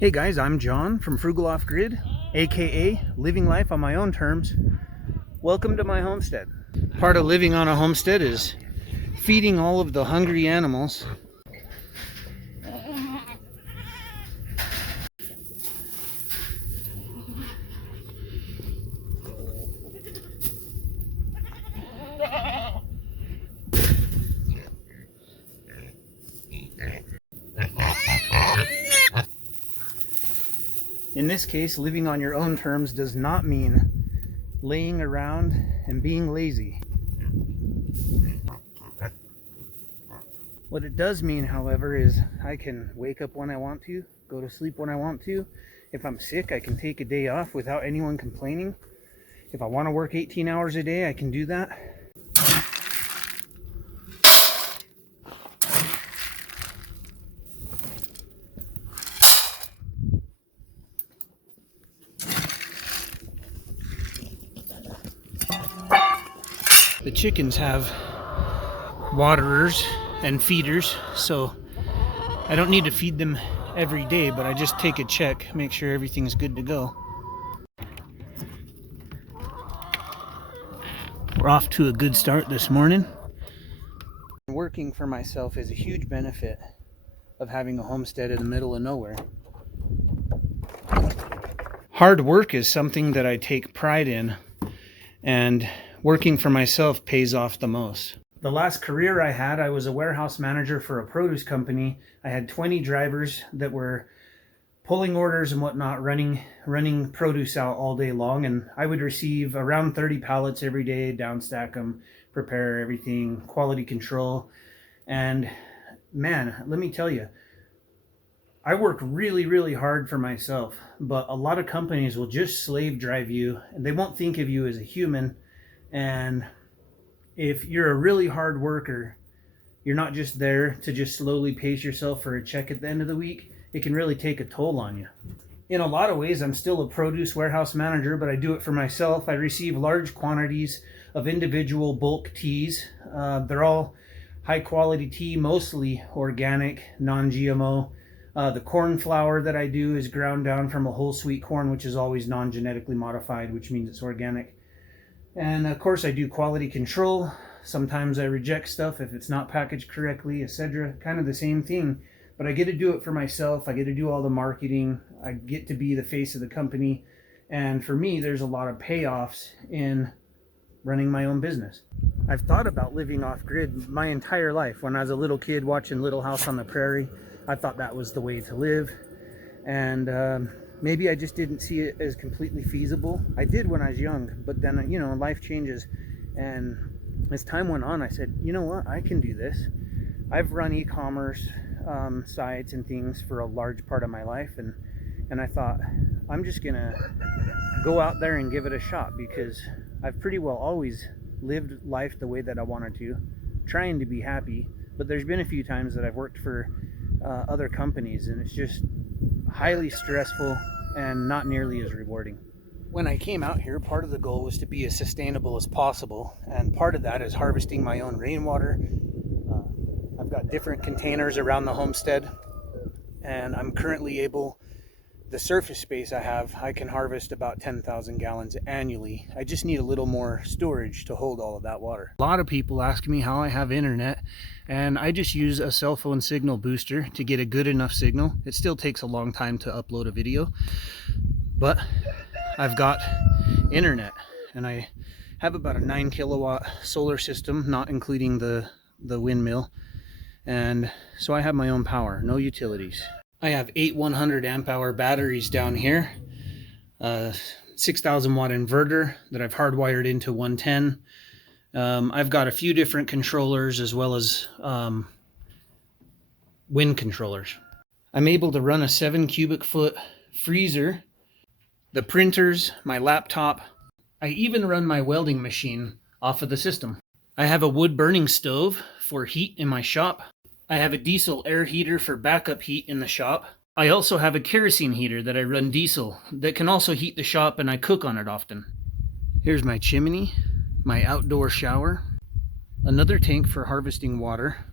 Hey guys, I'm John from Frugal Off Grid, aka living life on my own terms. Welcome to my homestead. Part of living on a homestead is feeding all of the hungry animals. In this case, living on your own terms does not mean laying around and being lazy. What it does mean, however, is I can wake up when I want to, go to sleep when I want to. If I'm sick, I can take a day off without anyone complaining. If I want to work 18 hours a day, I can do that. The chickens have waterers and feeders, so I don't need to feed them every day, but I just take a check, make sure everything's good to go. We're off to a good start this morning. Working for myself is a huge benefit of having a homestead in the middle of nowhere. Hard work is something that I take pride in, and working for myself pays off the most. The last career I had, I was a warehouse manager for a produce company. I had 20 drivers that were pulling orders and whatnot, running produce out all day long, and I would receive around 30 pallets every day, downstack them, prepare everything, quality control. And man, let me tell you, I work really, really hard for myself, but a lot of companies will just slave drive you, and they won't think of you as a human. And if you're a really hard worker, you're not just there to just slowly pace yourself for a check at the end of the week. It can really take a toll on you. In a lot of ways, I'm still a produce warehouse manager, but I do it for myself. I receive large quantities of individual bulk teas. They're all high quality tea, mostly organic, non-GMO. The corn flour that I do is ground down from a whole sweet corn, which is always non-genetically modified, which means it's organic. And of course I do quality control. Sometimes I reject stuff if it's not packaged correctly, etc. Kind of the same thing, but I get to do it for myself. I get to do all the marketing. I get to be the face of the company. And for me, there's a lot of payoffs in running my own business. I've thought about living off grid my entire life. When I was a little kid watching Little House on the Prairie, I thought that was the way to live. And maybe I just didn't see it as completely feasible. I did when I was young, but then, life changes. And as time went on, I said, you know what, I can do this. I've run e-commerce sites and things for a large part of my life. And I thought, I'm just going to go out there and give it a shot, because I've pretty well always lived life the way that I wanted to, trying to be happy. But there's been a few times that I've worked for other companies, and it's just highly stressful and not nearly as rewarding. When I came out here, part of the goal was to be as sustainable as possible, and part of that is harvesting my own rainwater. I've got different containers around the homestead, and I'm currently able, the surface space I have, I can harvest about 10,000 gallons annually. I just need a little more storage to hold all of that water. A lot of people ask me how I have internet, and I just use a cell phone signal booster to get a good enough signal. It still takes a long time to upload a video, but I've got internet, and I have about a 9 kilowatt solar system, not including the windmill. And so I have my own power, no utilities. I have 8 100 amp hour batteries down here, 6,000 watt inverter that I've hardwired into 110. I've got a few different controllers as well as wind controllers. I'm able to run a 7 cubic foot freezer, the printers, my laptop. I even run my welding machine off of the system. I have a wood burning stove for heat in my shop. I have a diesel air heater for backup heat in the shop. I also have a kerosene heater that I run diesel that can also heat the shop, and I cook on it often. Here's my chimney, my outdoor shower, another tank for harvesting water,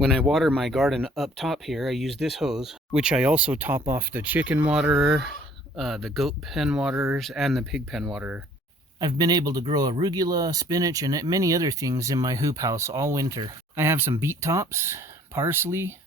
When I water my garden up top here, I use this hose, which I also top off the chicken waterer, the goat pen waterers, and the pig pen waterer. I've been able to grow arugula, spinach, and many other things in my hoop house all winter. I have some beet tops, parsley,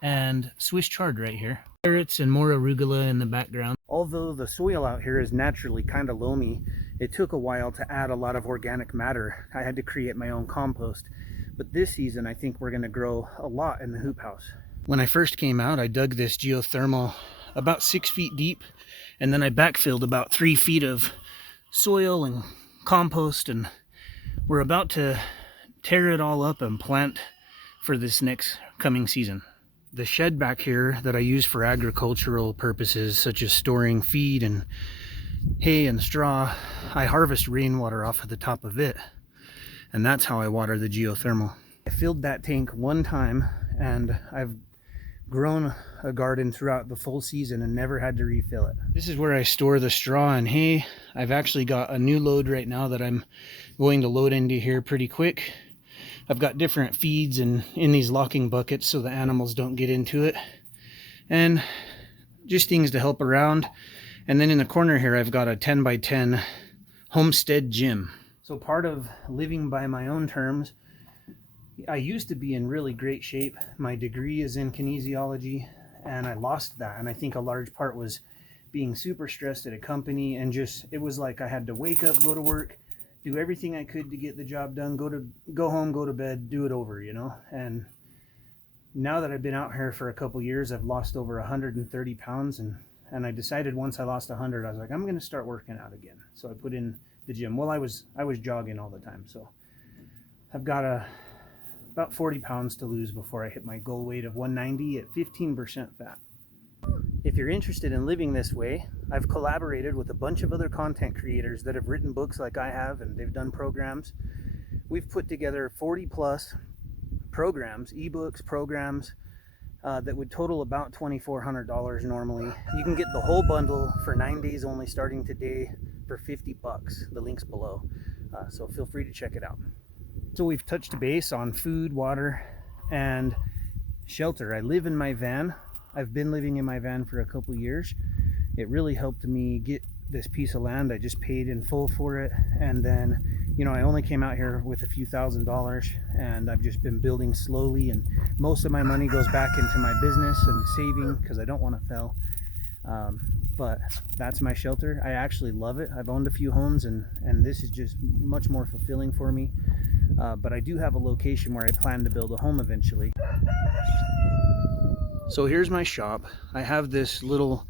and Swiss chard right here. Carrots and more arugula in the background. Although the soil out here is naturally kind of loamy, it took a while to add a lot of organic matter. I had to create my own compost. But this season, I think we're going to grow a lot in the hoop house. When I first came out, I dug this geothermal about 6 feet deep, and then I backfilled about 3 feet of soil and compost, and we're about to tear it all up and plant for this next coming season. The shed back here that I use for agricultural purposes, such as storing feed and hay and straw, I harvest rainwater off of the top of it, and that's how I water the geothermal. I filled that tank one time, and I've grown a garden throughout the full season and never had to refill it. This is where I store the straw and hay. I've actually got a new load right now that I'm going to load into here pretty quick. I've got different feeds in these locking buckets so the animals don't get into it, and just things to help around. And then in the corner here, I've got a 10 by 10 homestead gym. So part of living by my own terms, I used to be in really great shape. My degree is in kinesiology, and I lost that. And I think a large part was being super stressed at a company, and just, it was like I had to wake up, go to work, do everything I could to get the job done, go home, go to bed, do it over, you know. And now that I've been out here for a couple years, I've lost over 130 pounds, and I decided once I lost 100, I was like, I'm going to start working out again. So I put in the gym. Well, I was jogging all the time, so I've got about 40 pounds to lose before I hit my goal weight of 190 at 15% fat. If you're interested in living this way, I've collaborated with a bunch of other content creators that have written books like I have, and they've done programs. We've put together 40 plus programs, ebooks, programs, that would total about $2,400 normally. You can get the whole bundle for 9 days only, starting today, for $50. The link's below, so feel free to check it out. So we've touched base on food, water, and shelter. I live in my van. I've been living in my van for a couple years. It really helped me get this piece of land. I just paid in full for it, and then, you know, I only came out here with a few $1,000s, and I've just been building slowly, and most of my money goes back into my business and saving because I don't want to fail. But that's my shelter. I actually love it. I've owned a few homes, and this is just much more fulfilling for me. But I do have a location where I plan to build a home eventually. So here's my shop. I have this little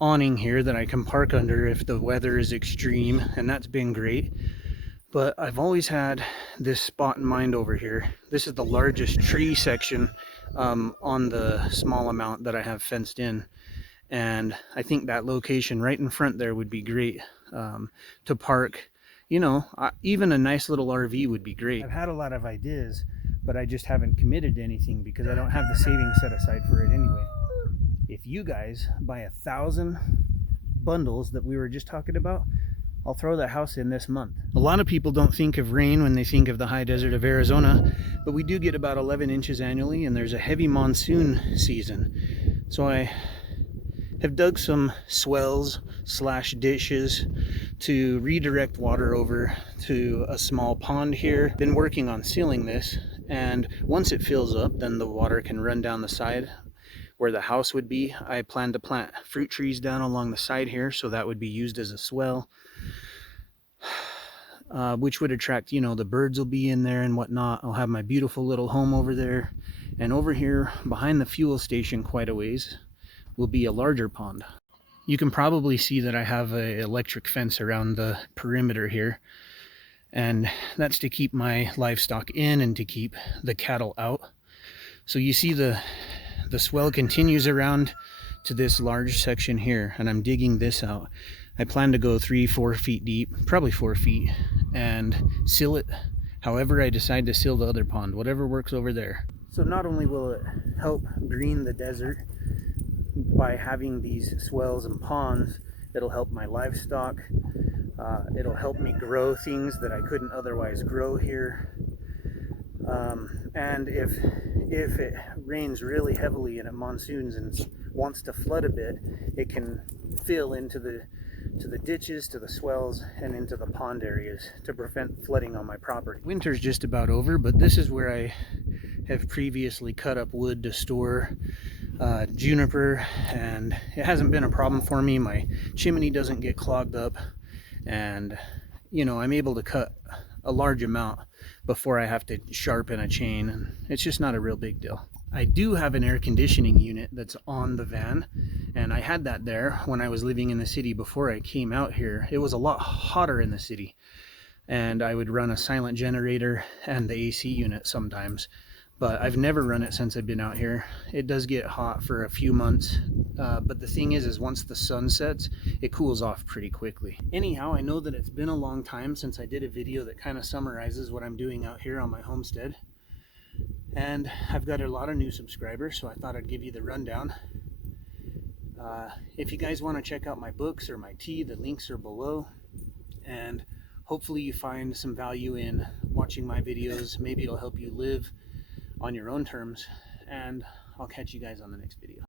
awning here that I can park under if the weather is extreme, and that's been great. But I've always had this spot in mind over here. This is the largest tree section on the small amount that I have fenced in. And I think that location right in front there would be great to park. You know, even a nice little RV would be great. I've had a lot of ideas, but I just haven't committed to anything because I don't have the savings set aside for it anyway. If you guys buy 1,000 bundles that we were just talking about, I'll throw that house in this month. A lot of people don't think of rain when they think of the high desert of Arizona, but we do get about 11 inches annually, and there's a heavy monsoon season. So I have dug some swells / ditches to redirect water over to a small pond here. Been working on sealing this, and once it fills up, then the water can run down the side where the house would be. I plan to plant fruit trees down along the side here, so that would be used as a swell, which would attract, you know, the birds will be in there and whatnot. I'll have my beautiful little home over there, and over here behind the fuel station quite a ways will be a larger pond. You can probably see that I have an electric fence around the perimeter here, and that's to keep my livestock in and to keep the cattle out. So you see the swell continues around to this large section here, and I'm digging this out. I plan to go 3-4 feet deep, probably 4 feet, and seal it however I decide to seal the other pond, whatever works over there. So not only will it help green the desert by having these swells and ponds, it'll help my livestock. It'll help me grow things that I couldn't otherwise grow here. And if it rains really heavily and it monsoons and wants to flood a bit, it can fill into the ditches, to the swells, and into the pond areas to prevent flooding on my property. Winter's just about over, but this is where I have previously cut up wood to store juniper, and it hasn't been a problem for me. My chimney doesn't get clogged up, and you know, I'm able to cut a large amount before I have to sharpen a chain, and it's just not a real big deal. I do have an air conditioning unit that's on the van, and I had that there when I was living in the city before I came out here. It was a lot hotter in the city, and I would run a silent generator and the AC unit sometimes, but I've never run it since I've been out here. It does get hot for a few months, but the thing is once the sun sets, it cools off pretty quickly. Anyhow, I know that it's been a long time since I did a video that kind of summarizes what I'm doing out here on my homestead, and I've got a lot of new subscribers, so I thought I'd give you the rundown. If you guys want to check out my books or my tea, the links are below, and hopefully you find some value in watching my videos. Maybe it'll help you live on your own terms, and I'll catch you guys on the next video.